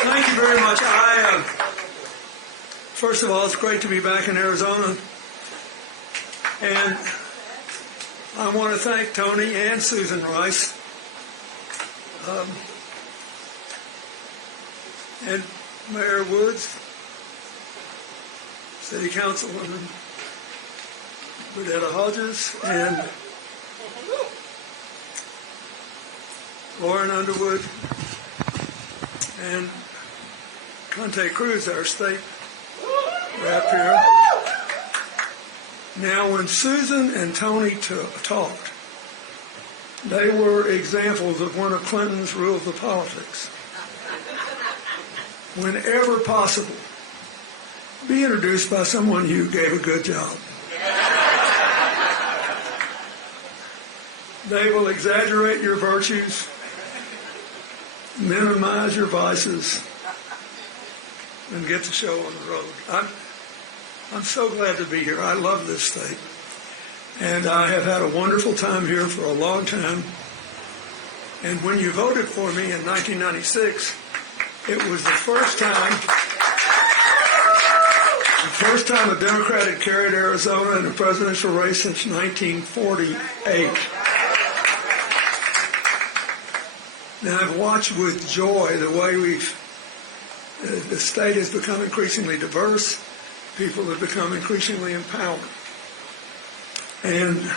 Thank you very much. First of all, it's great to be back in Arizona. And I want to thank Tony and Susan Rice and Mayor Woods, City Councilwoman Burdetta Hodges, and Lauren Underwood, and Conte Cruz, our state rep here. Now, when Susan and Tony talked, they were examples of one of Clinton's rules of politics. Whenever possible, be introduced by someone who gave a good job. They will exaggerate your virtues, minimize your vices, and get the show on the road. I'm so glad to be here. I love this state. And I have had a wonderful time here for a long time. And when you voted for me in 1996, it was the first time a Democrat had carried Arizona in a presidential race since 1948. Now, I've watched with joy the way the state has become increasingly diverse. People have become increasingly empowered. And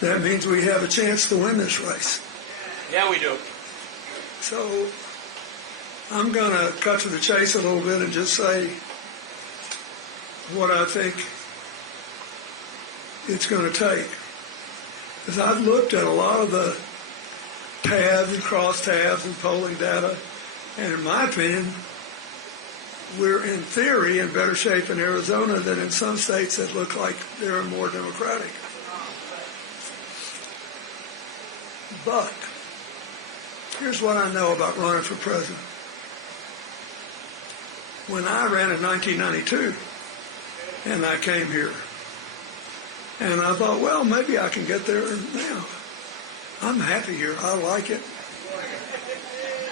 that means we have a chance to win this race. Yeah, we do. So I'm going to cut to the chase a little bit and just say what I think it's going to take. Because I've looked at a lot of the tabs and crosstabs and polling data, and in my opinion, we're in theory in better shape in Arizona than in some states that look like they're more democratic. But here's what I know about running for president. When I ran in 1992, and I came here, and I thought, well, maybe I can get there now. I'm happy here. I like it.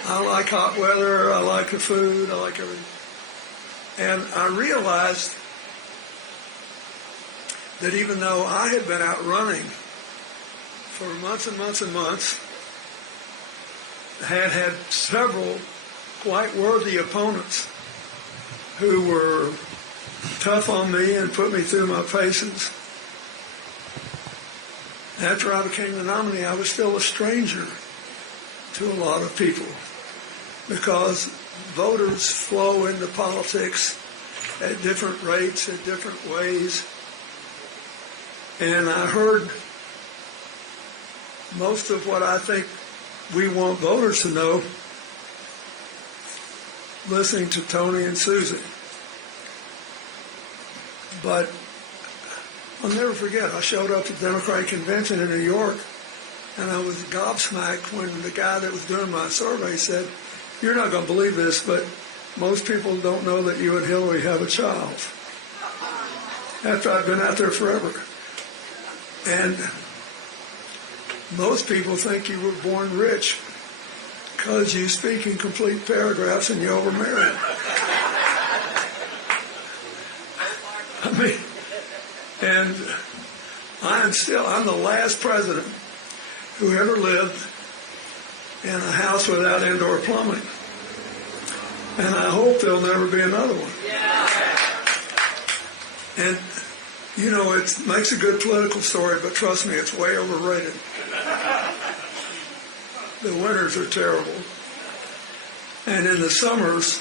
I like hot weather. I like the food. I like everything. And I realized that even though I had been out running for months and months and months, had several quite worthy opponents who were tough on me and put me through my paces. After I became the nominee, I was still a stranger to a lot of people because voters flow into politics at different rates, in different ways. And I heard most of what I think we want voters to know listening to Tony and Susan. But I'll never forget, I showed up at the Democratic Convention in New York, and I was gobsmacked when the guy that was doing my survey said, "You're not going to believe this, but most people don't know that you and Hillary have a child." After I'd been out there forever. And most people think you were born rich because you speak in complete paragraphs and you overmarried. I mean, and I'm the last president who ever lived in a house without indoor plumbing. And I hope there'll never be another one. And, you know, it makes a good political story, but trust me, it's way overrated. The winters are terrible. And in the summers,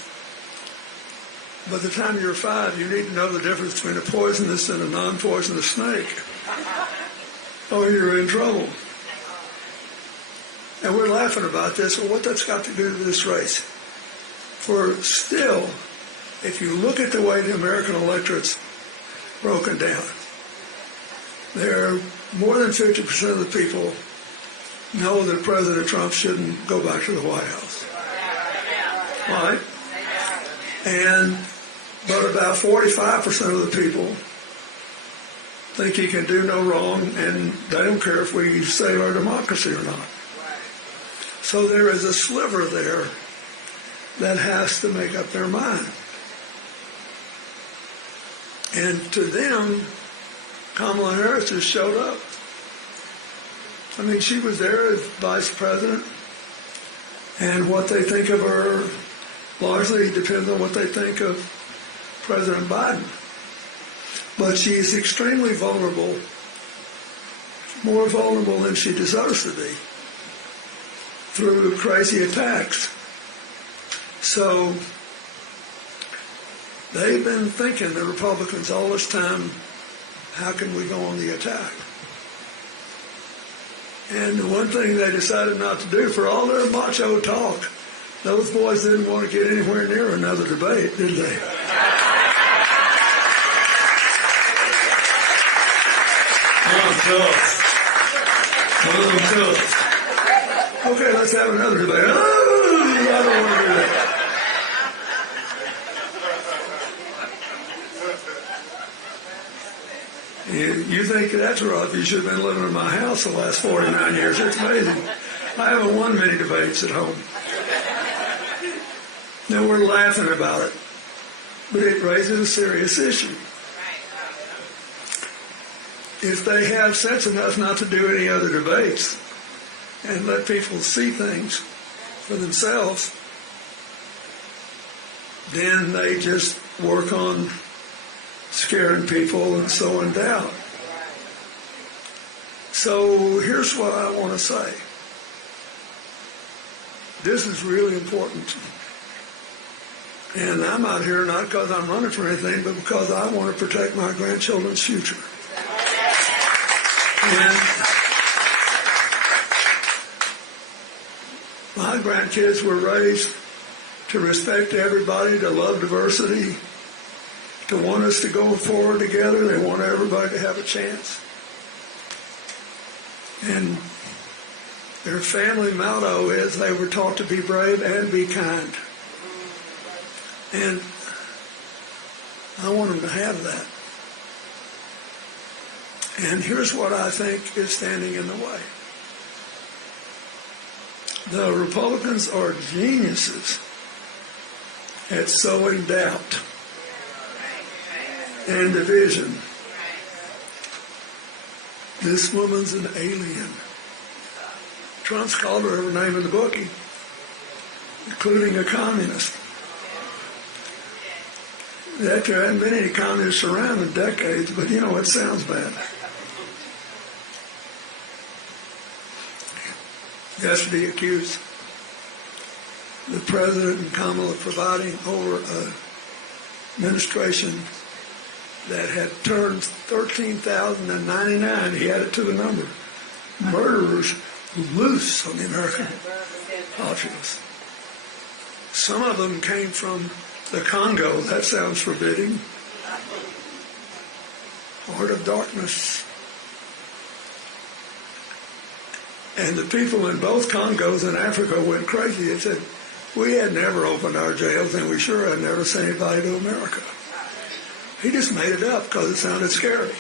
by the time you're 5, you need to know the difference between a poisonous and a non-poisonous snake. Oh, you're in trouble. And we're laughing about this. Well, what that's got to do with this race? For still, if you look at the way the American electorate's broken down, there are more than 50% of the people know that President Trump shouldn't go back to the White House. Right? But about 45% of the people think he can do no wrong, and they don't care if we save our democracy or not. So there is a sliver there that has to make up their mind. And to them, Kamala Harris just showed up. I mean, she was there as vice president, and what they think of her largely depends on what they think of President Biden. But she's extremely vulnerable, more vulnerable than she deserves to be, through crazy attacks. So they've been thinking, the Republicans, all this time, how can we go on the attack? And the one thing they decided not to do, for all their macho talk, those boys didn't want to get anywhere near another debate, did they? Okay, let's have another debate. Oh, I don't want to do that. You think that's rough? You should have been living in my house the last 49 years. It's amazing. I haven't won many debates at home. Now we're laughing about it, but it raises a serious issue. If they have sense enough not to do any other debates and let people see things for themselves, then they just work on scaring people and sowing doubt. So here's what I want to say. This is really important. And I'm out here not because I'm running for anything, but because I want to protect my grandchildren's future. And my grandkids were raised to respect everybody, to love diversity, to want us to go forward together. They want everybody to have a chance. And their family motto is they were taught to be brave and be kind. And I want them to have that. And here's what I think is standing in the way. The Republicans are geniuses at sowing doubt and division. This woman's an alien. Trump's called her every name in the bookie, including a communist. There hadn't been any communists around in decades, but you know, it sounds bad. Yesterday accused the president and Kamala providing over an administration that had turned 13,099, he added to the number, murderers loose on the American populace. Some of them came from the Congo. That sounds forbidding. Heart of darkness. And the people in both Congos and Africa went crazy and said, we had never opened our jails and we sure had never sent anybody to America. He just made it up because it sounded scary.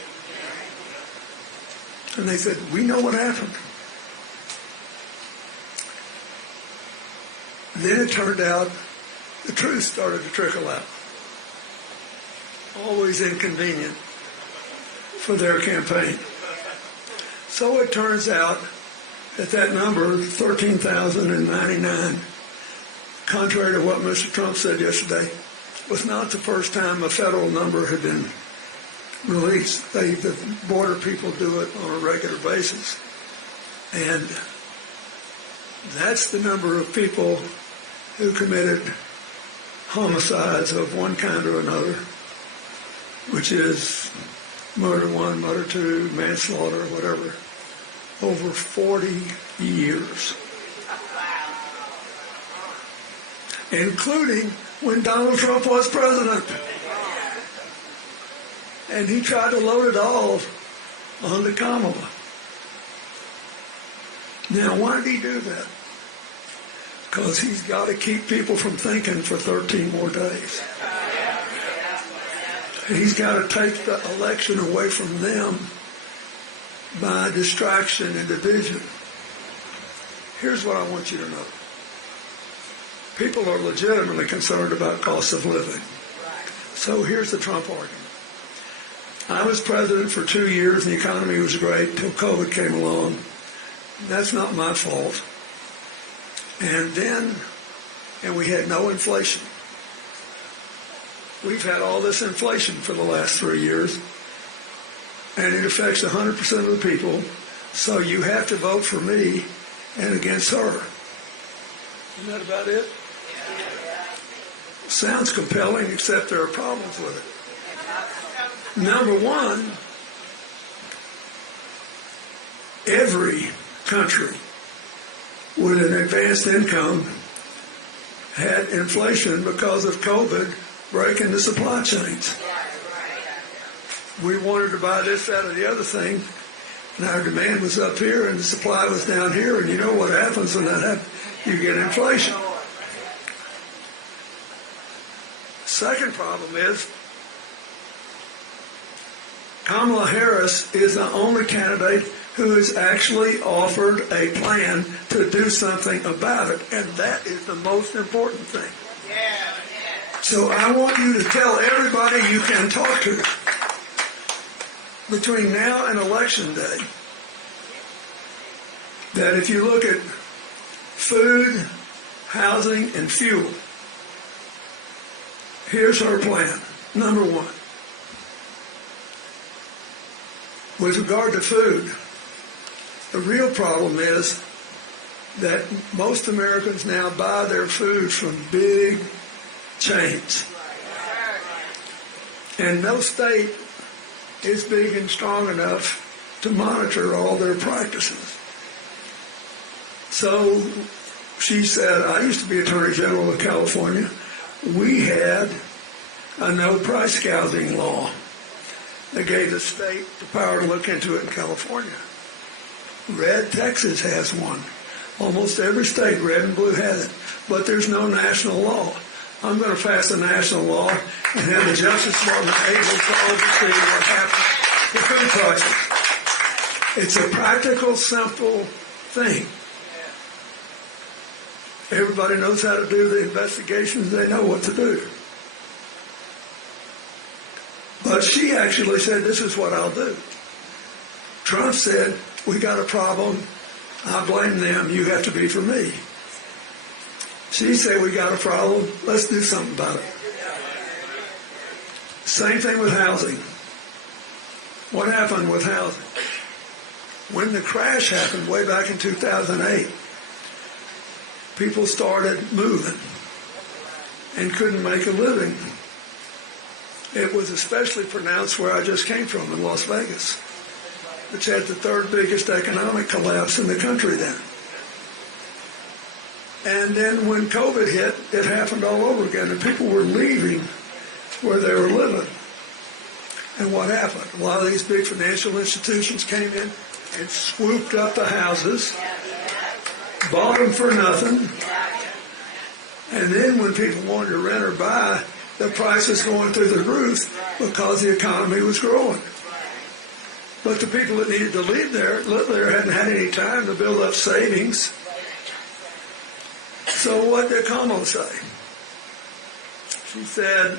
And they said, we know what happened. Then it turned out the truth started to trickle out. Always inconvenient for their campaign. So it turns out that number, 13,099, contrary to what Mr. Trump said yesterday, was not the first time a federal number had been released. The border people do it on a regular basis. And that's the number of people who committed homicides of one kind or another, which is murder one, murder two, manslaughter, whatever, over 40 years. Including when Donald Trump was president. And he tried to load it all onto Kamala. Now, why did he do that? Because he's got to keep people from thinking for 13 more days. He's got to take the election away from them by distraction and division. Here's what I want you to know. People are legitimately concerned about cost of living. So here's the Trump argument. I was president for 2 years and the economy was great until COVID came along. That's not my fault. And we had no inflation. We've had all this inflation for the last 3 years, and it affects 100% of the people, so you have to vote for me and against her. Isn't that about it? Sounds compelling, except there are problems with it. Number one, every country with an advanced income had inflation because of COVID breaking the supply chains. We wanted to buy this, that, or the other thing, and our demand was up here and the supply was down here, and you know what happens when that happens? You get inflation. Second problem is Kamala Harris is the only candidate who has actually offered a plan to do something about it, and that is the most important thing. So I want you to tell everybody you can talk to between now and Election Day that if you look at food, housing, and fuel, here's her plan. Number one, with regard to food, the real problem is that most Americans now buy their food from big chains. And no state is big and strong enough to monitor all their practices. So she said, I used to be Attorney General of California. We had a no price gouging law that gave the state the power to look into it in California. Red Texas has one. Almost every state, red and blue, has it. But there's no national law. I'm going to pass a national law and have the Justice Department able to oversee what happens to food prices. It's a practical, simple thing. Everybody knows how to do the investigations. They know what to do. But she actually said, this is what I'll do. Trump said, we got a problem. I blame them. You have to be for me. She said, we got a problem. Let's do something about it. Same thing with housing. What happened with housing? When the crash happened way back in 2008, people started moving and couldn't make a living. It was especially pronounced where I just came from in Las Vegas, which had the third biggest economic collapse in the country then. And then when COVID hit, it happened all over again, and people were leaving where they were living. And what happened? A lot of these big financial institutions came in and swooped up the houses, bought them for nothing, and then when people wanted to rent or buy, the price was going through the roof because the economy was growing. But the people that needed to live there hadn't had any time to build up savings. So what did Kamala say? She said,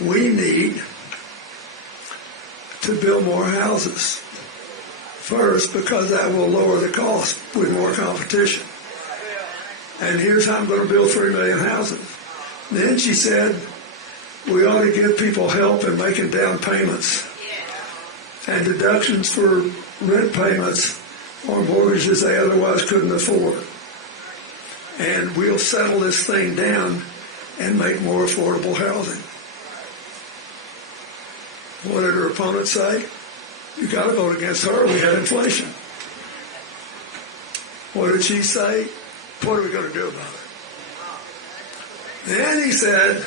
we need to build more houses. First, because that will lower the cost with more competition. And here's how I'm going to build 3 million houses. Then she said, we ought to give people help in making down payments and deductions for rent payments or mortgages they otherwise couldn't afford. And we'll settle this thing down and make more affordable housing. What did her opponent say? You got to vote against her. We had inflation. What did she say? What are we going to do about it? Then he said,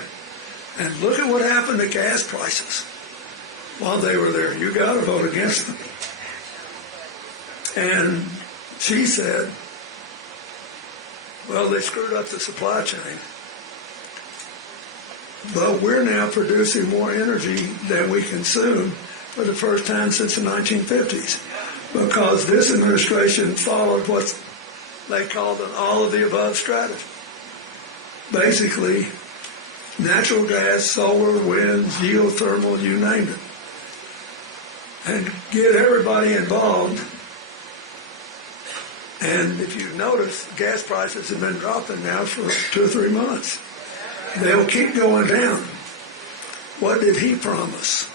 and look at what happened to gas prices while they were there. You got to vote against them. And she said, well, they screwed up the supply chain. But we're now producing more energy than we consume for the first time since the 1950s, because this administration followed what they called an all-of-the-above strategy. basically natural gas, solar, wind, geothermal, you name it, and get everybody involved. And if you notice, gas prices have been dropping now for 2 or 3 months. They'll keep going down. What did he promise?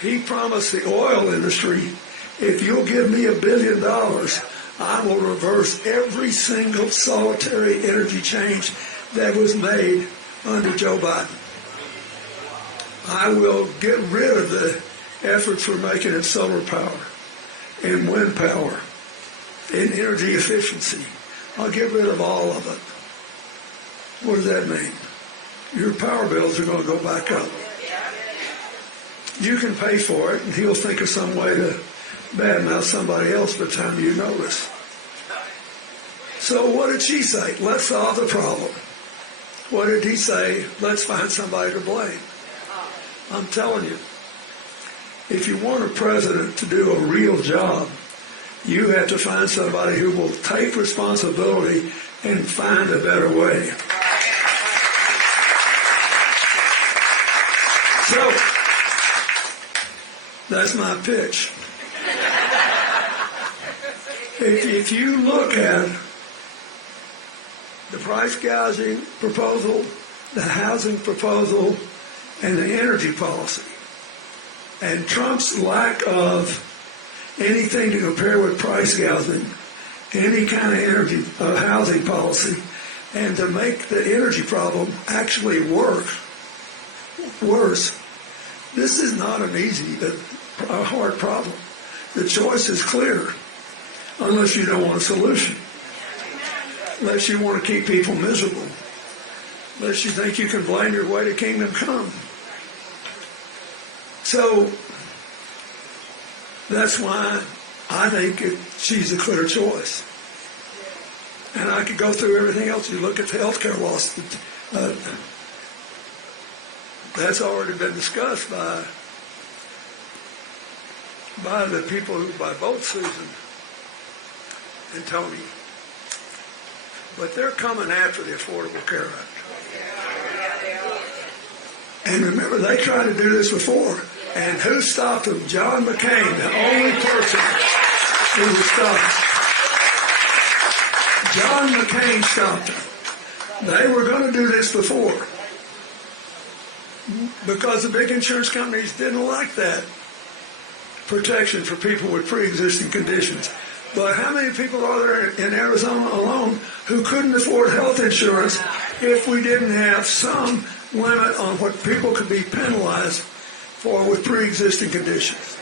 He promised the oil industry, if you'll give me $1 billion, I will reverse every single solitary energy change that was made under Joe Biden. I will get rid of the efforts for making it solar power and wind power and energy efficiency. I'll get rid of all of it. What does that mean? Your power bills are going to go back up. You can pay for it, and he'll think of some way to badmouth somebody else by the time you notice. So what did she say? Let's solve the problem. What did he say? Let's find somebody to blame. I'm telling you, if you want a president to do a real job, you have to find somebody who will take responsibility and find a better way. So, that's my pitch. If you look at the price gouging proposal, the housing proposal, and the energy policy, and Trump's lack of anything to compare with price gouging, any kind of energy housing policy, and to make the energy problem actually worse, this is not an easy, a hard problem. The choice is clear, unless you don't want a solution, unless you want to keep people miserable, unless you think you can blame your way to kingdom come. So that's why I think she's a clear choice. And I could go through everything else. You look at the health care loss. That's already been discussed by the people by both Susan and Tony. But they're coming after the Affordable Care Act. And remember, they tried to do this before. And who stopped them? John McCain, the only person who was stopped. John McCain stopped them. They were going to do this before, because the big insurance companies didn't like that protection for people with pre-existing conditions. But how many people are there in Arizona alone who couldn't afford health insurance if we didn't have some limit on what people could be penalized for with pre-existing conditions?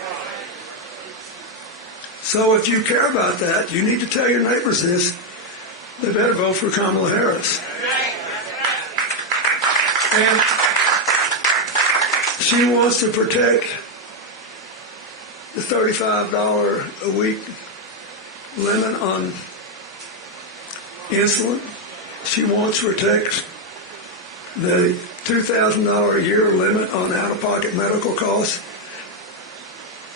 So if you care about that, you need to tell your neighbors this. They better vote for Kamala Harris. And she wants to protect the $35 a week limit on insulin. She wants to protect the $2,000 a year limit on out-of-pocket medical costs.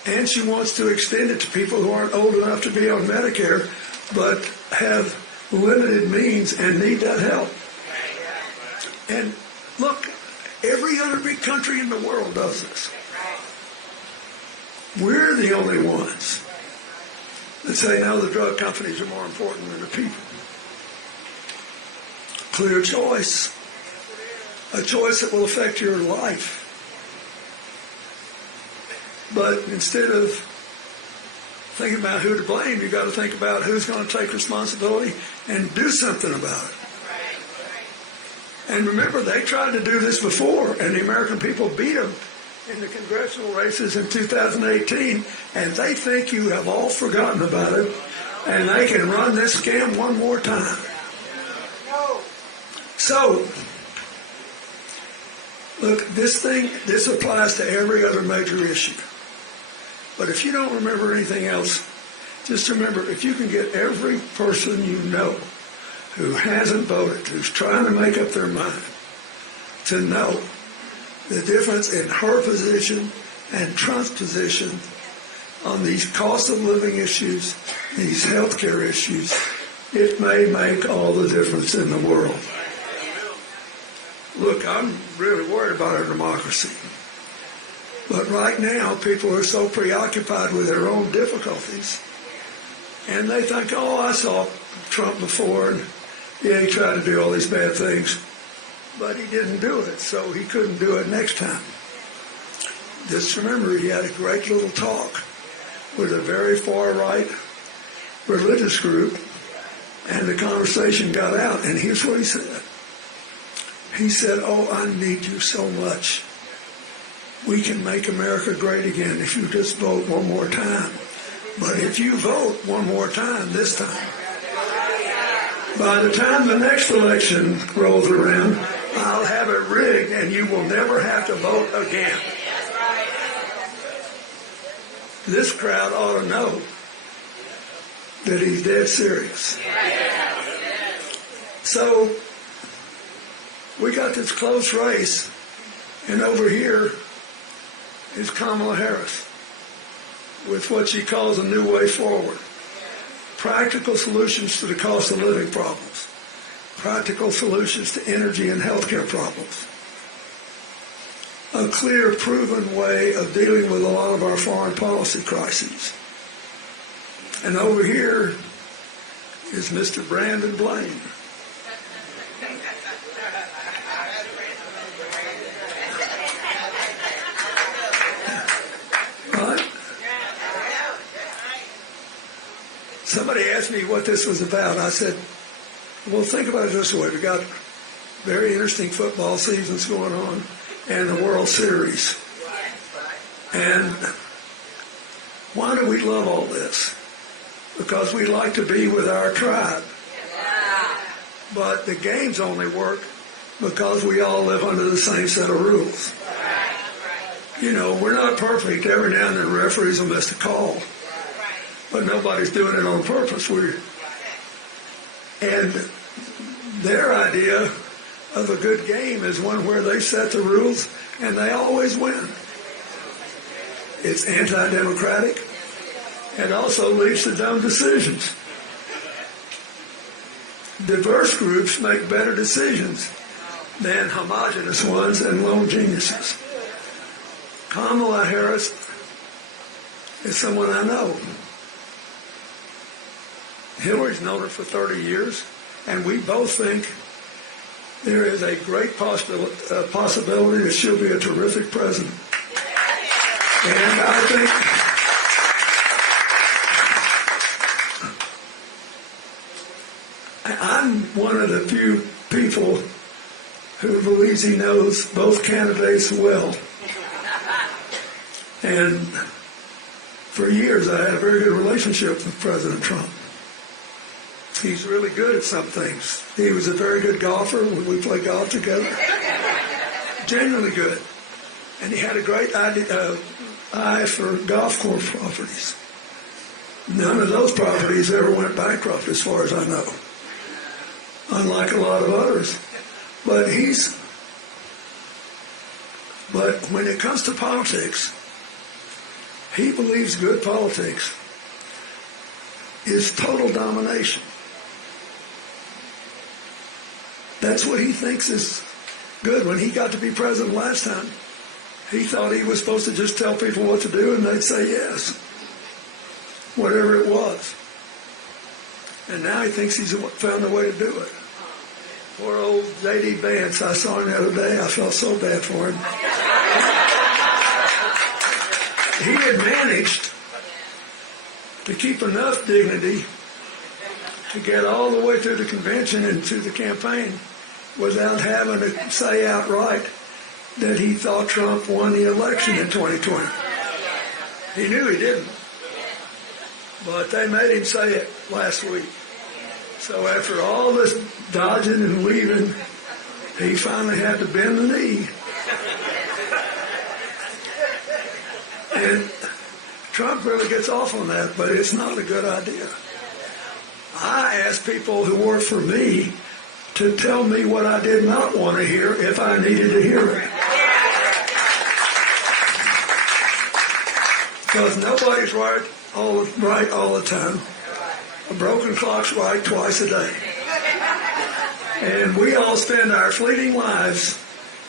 And she wants to extend it to people who aren't old enough to be on Medicare but have limited means and need that help. And look, every other big country in the world does this. We're the only ones that say, no, the drug companies are more important than the people. Clear choice. A choice that will affect your life. But instead of thinking about who to blame, you've got to think about who's going to take responsibility and do something about it. And remember, they tried to do this before, and the American people beat them in the congressional races in 2018, and they think you have all forgotten about it, and they can run this scam one more time. So, look, this applies to every other major issue. But if you don't remember anything else, just remember, if you can get every person you know who hasn't voted, who's trying to make up their mind, to know the difference in her position and Trump's position on these cost of living issues, these health care issues, it may make all the difference in the world. look, I'm really worried about our democracy. But right now, people are so preoccupied with their own difficulties, and they think, oh, I saw Trump before, and yeah, he tried to do all these bad things, but he didn't do it, so he couldn't do it next time. Just remember, he had a great little talk with a very far-right religious group, and the conversation got out, and here's what he said. He said, oh, I need you so much. We can make America great again if you just vote one more time. But if you vote one more time this time, by the time the next election rolls around, I'll have it rigged and you will never have to vote again. This crowd ought to know that he's dead serious. So we got this close race, and over here is Kamala Harris with what she calls a new way forward. Practical solutions to the cost of living problems. Practical solutions to energy and healthcare problems. A clear, proven way of dealing with a lot of our foreign policy crises. And over here is Mr. Brandon Blaine. Right? Somebody asked me what this was about. I said, well, think about it this way. We got very interesting football seasons going on and the World Series. And why do we love all this? Because we like to be with our tribe. But the games only work because we all live under the same set of rules. You know, we're not perfect. Every now and then referees will miss a call. But nobody's doing it on purpose. And their idea of a good game is one where they set the rules and they always win. It's anti-democratic and also leads to dumb decisions. Diverse groups make better decisions than homogenous ones and lone geniuses. Kamala Harris is someone I know. Hillary's known her for 30 years, and we both think there is a great possibility that she'll be a terrific president. And I think I'm one of the few people who believes he knows both candidates well. And for years I had a very good relationship with President Trump. He's really good at some things. He was a very good golfer when we played golf together. Genuinely good. And he had a great eye for golf course properties. None of those properties ever went bankrupt as far as I know. Unlike a lot of others. But when it comes to politics, he believes good politics is total domination. That's what he thinks is good. When he got to be president last time, he thought he was supposed to just tell people what to do and they'd say yes, whatever it was. And now he thinks he's found a way to do it. Poor old J.D. Vance, I saw him the other day. I felt so bad for him. He had managed to keep enough dignity to get all the way through the convention and to the campaign without having to say outright that he thought Trump won the election in 2020. He knew he didn't. But they made him say it last week. So after all this dodging and weaving, he finally had to bend the knee. And Trump really gets off on that, but it's not a good idea. I ask people who work for me to tell me what I did not want to hear if I needed to hear it. Because nobody's right all the time. A broken clock's right twice a day. And we all spend our fleeting lives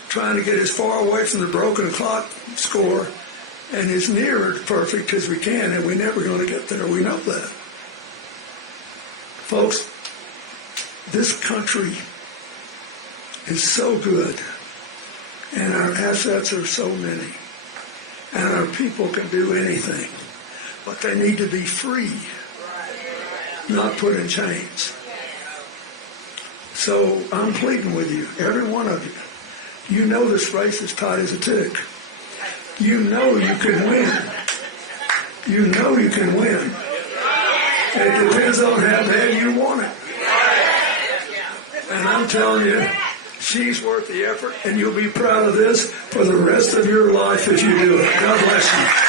trying to get as far away from the broken clock score and as near perfect as we can, and we're never going to get there. We know that. Folks, this country is so good, and our assets are so many, and our people can do anything, but they need to be free, not put in chains. So I'm pleading with you, every one of you. You know this race is tight as a tick. You know you can win. You know you can win. It depends on how bad you want it. And I'm telling you, she's worth the effort, and you'll be proud of this for the rest of your life if you do it. God bless you.